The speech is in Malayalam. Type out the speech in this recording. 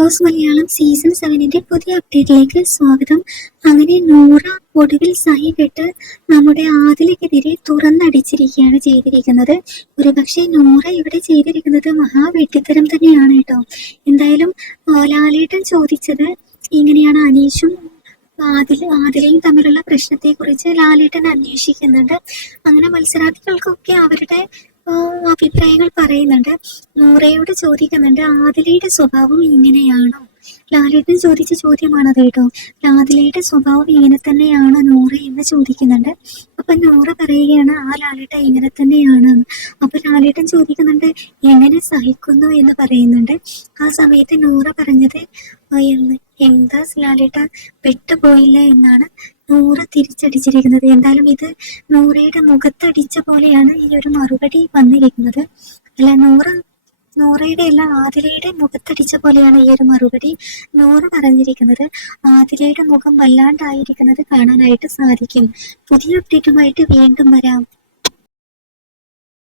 ബോസ് മലയാളം സീസൺ സെവനിന്റെ പുതിയ അപ്ഡേറ്റിലേക്ക് സ്വാഗതം. അങ്ങനെ നൂറ ഒടുവിൽ സഹി കെട്ട് നമ്മുടെ ആദിലക്കെതിരെ തുറന്നടിച്ചിരിക്കുകയാണ് ചെയ്തിരിക്കുന്നത്. ഒരുപക്ഷെ നൂറ ഇവിടെ ചെയ്തിരിക്കുന്നത് മഹാവെട്ടിത്തരം തന്നെയാണ് കേട്ടോ. എന്തായാലും ലാലേട്ടൻ ചോദിച്ചത് ഇങ്ങനെയാണ് അനീഷും ആതിൽ ആദിലയും തമ്മിലുള്ള പ്രശ്നത്തെക്കുറിച്ച് ലാലേട്ടൻ അന്വേഷിക്കുന്നുണ്ട്. അങ്ങനെ മത്സരാർത്ഥികൾക്കൊക്കെ അവരുടെ അഭിപ്രായങ്ങൾ പറയുന്നുണ്ട്. നൂറയോട് ചോദിക്കുന്നുണ്ട് ആദിലയുടെ സ്വഭാവം ഇങ്ങനെയാണോ? ലാലേട്ടൻ ചോദിച്ച ചോദ്യമാണത് കേട്ടോ. ലാതിലയുടെ സ്വഭാവം ഇങ്ങനെ തന്നെയാണ്? നൂറ എന്ന് ചോദിക്കുന്നുണ്ട്. അപ്പൊ നൂറ പറയുകയാണ് ആ ലാലേട്ട ഇങ്ങനെ തന്നെയാണ്. അപ്പൊ ലാലേട്ടൻ ചോദിക്കുന്നുണ്ട് എങ്ങനെ സഹിക്കുന്നു? എന്ന് പറയുന്നുണ്ട്. ആ സമയത്ത് നൂറ പറഞ്ഞത് "ആ, എന്ന് എന്താ ലാലേട്ട പെട്ടുപോയില്ല എന്നാണ് നൂറ തിരിച്ചടിച്ചിരിക്കുന്നത്. എന്തായാലും ഇത് നൂറയുടെ മുഖത്തടിച്ച പോലെയാണ് ഈ ഒരു മറുപടി വന്നിരിക്കുന്നത്. അല്ല നൂറ നൂറയുടെ അല്ല ആതിരയുടെ മുഖത്തടിച്ച പോലെയാണ് ഈ ഒരു മറുപടി നൂറ് പറഞ്ഞിരിക്കുന്നത്. ആതിരയുടെ മുഖം വല്ലാണ്ടായിരിക്കുന്നത് കാണാനായിട്ട് സാധിക്കും. പുതിയ അപ്ഡേറ്റുമായിട്ട് വീണ്ടും വരാം.